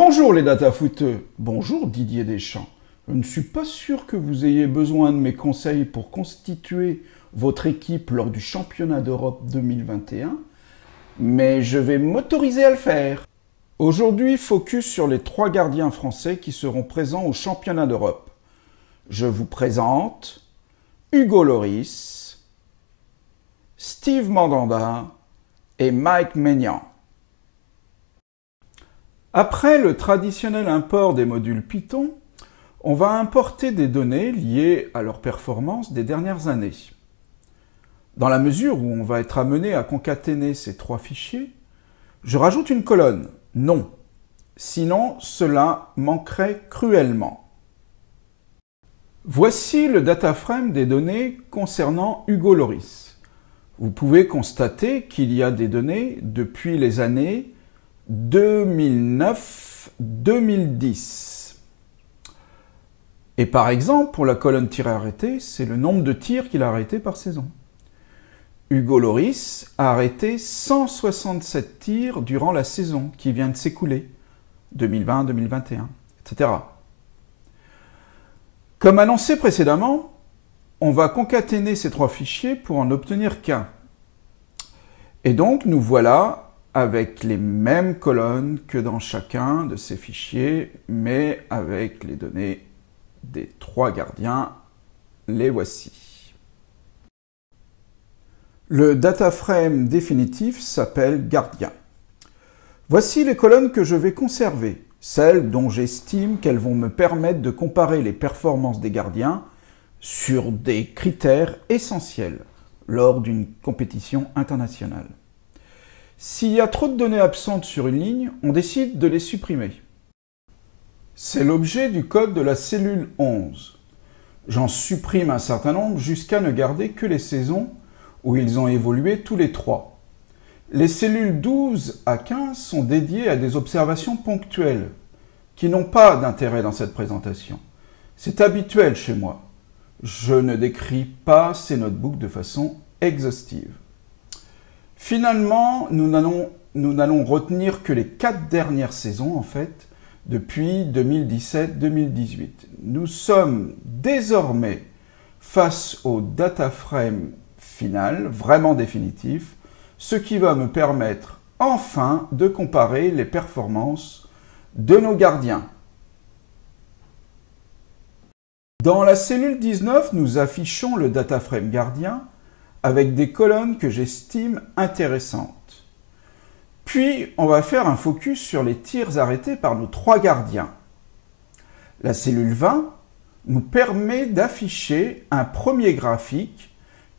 Bonjour les datafooteux, bonjour Didier Deschamps. Je ne suis pas sûr que vous ayez besoin de mes conseils pour constituer votre équipe lors du championnat d'Europe 2021, mais je vais m'autoriser à le faire. Aujourd'hui, focus sur les 3 gardiens français qui seront présents au championnat d'Europe. Je vous présente Hugo Lloris, Steve Mandanda et Mike Maignan. Après le traditionnel import des modules Python, on va importer des données liées à leur performance des dernières années. Dans la mesure où on va être amené à concaténer ces 3 fichiers, je rajoute une colonne, non. Sinon, cela manquerait cruellement. Voici le dataframe des données concernant Hugo Lloris. Vous pouvez constater qu'il y a des données depuis les années 2009-2010. Et par exemple, pour la colonne tir arrêté, c'est le nombre de tirs qu'il a arrêtés par saison. Hugo Lloris a arrêté 167 tirs durant la saison qui vient de s'écouler, 2020-2021, etc. Comme annoncé précédemment, on va concaténer ces 3 fichiers pour en obtenir qu'un. Et donc, nous voilà avec les mêmes colonnes que dans chacun de ces fichiers, mais avec les données des 3 gardiens. Les voici. Le dataframe définitif s'appelle gardien. Voici les colonnes que je vais conserver, celles dont j'estime qu'elles vont me permettre de comparer les performances des gardiens sur des critères essentiels lors d'une compétition internationale. S'il y a trop de données absentes sur une ligne, on décide de les supprimer. C'est l'objet du code de la cellule 11. J'en supprime un certain nombre jusqu'à ne garder que les saisons où ils ont évolué tous les 3. Les cellules 12 à 15 sont dédiées à des observations ponctuelles qui n'ont pas d'intérêt dans cette présentation. C'est habituel chez moi. Je ne décris pas ces notebooks de façon exhaustive. Finalement, nous n'allons retenir que les 4 dernières saisons, en fait, depuis 2017-2018. Nous sommes désormais face au dataframe final, vraiment définitif, ce qui va me permettre enfin de comparer les performances de nos gardiens. Dans la cellule 19, nous affichons le dataframe gardien avec des colonnes que j'estime intéressantes. Puis, on va faire un focus sur les tirs arrêtés par nos 3 gardiens. La cellule 20 nous permet d'afficher un premier graphique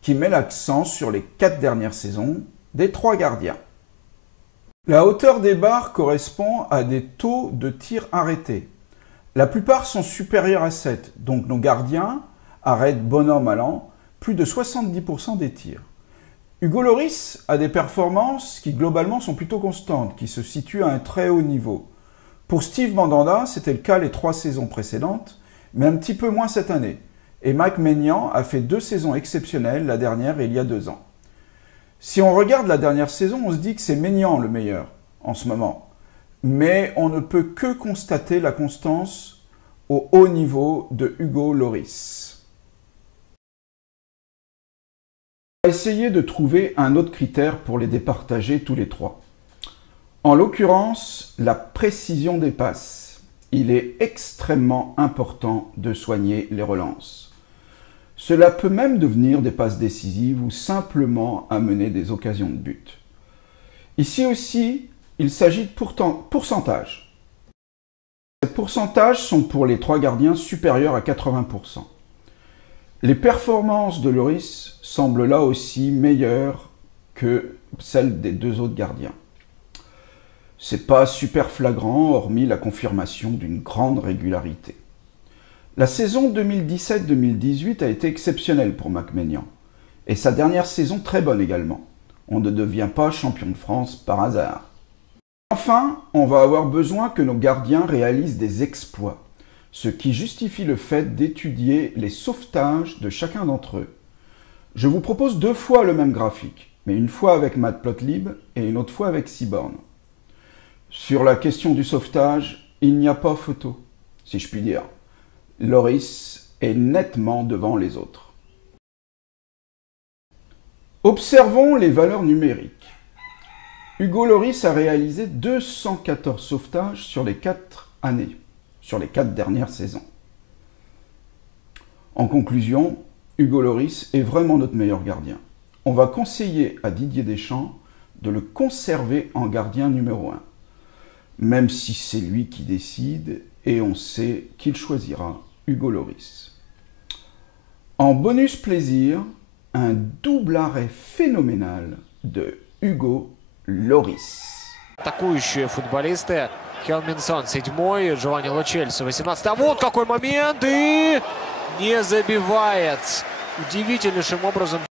qui met l'accent sur les 4 dernières saisons des 3 gardiens. La hauteur des barres correspond à des taux de tirs arrêtés. La plupart sont supérieurs à 7, donc nos gardiens arrêtent bon an mal an plus de 70% des tirs. Hugo Lloris a des performances qui globalement sont plutôt constantes, qui se situent à un très haut niveau. Pour Steve Mandanda, c'était le cas les 3 saisons précédentes, mais un petit peu moins cette année. Et Mike Maignan a fait 2 saisons exceptionnelles, la dernière il y a 2 ans. Si on regarde la dernière saison, on se dit que c'est Maignan le meilleur en ce moment. Mais on ne peut que constater la constance au haut niveau de Hugo Lloris. On va essayer de trouver un autre critère pour les départager tous les 3. En l'occurrence, la précision des passes. Il est extrêmement important de soigner les relances. Cela peut même devenir des passes décisives ou simplement amener des occasions de but. Ici aussi, il s'agit de pourcentage. Ces pourcentages sont pour les 3 gardiens supérieurs à 80%. Les performances de Lloris semblent là aussi meilleures que celles des 2 autres gardiens. C'est pas super flagrant, hormis la confirmation d'une grande régularité. La saison 2017-2018 a été exceptionnelle pour Mike Maignan, et sa dernière saison très bonne également. On ne devient pas champion de France par hasard. Enfin, on va avoir besoin que nos gardiens réalisent des exploits, ce qui justifie le fait d'étudier les sauvetages de chacun d'entre eux. Je vous propose 2 fois le même graphique, mais une fois avec Matplotlib et une autre fois avec Seaborn. Sur la question du sauvetage, il n'y a pas photo, si je puis dire. Lloris est nettement devant les autres. Observons les valeurs numériques. Hugo Lloris a réalisé 214 sauvetages sur les 4 années, sur les 4 dernières saisons. En conclusion, Hugo Lloris est vraiment notre meilleur gardien. On va conseiller à Didier Deschamps de le conserver en gardien numéro 1, même si c'est lui qui décide et on sait qu'il choisira Hugo Lloris. En bonus plaisir, un double arrêt phénoménal de Hugo Lloris. Атакующие футболисты. Хелминсон 7-й, Джованни Ло Чельсо 18-й. А вот какой момент! И не забивает. Удивительнейшим образом.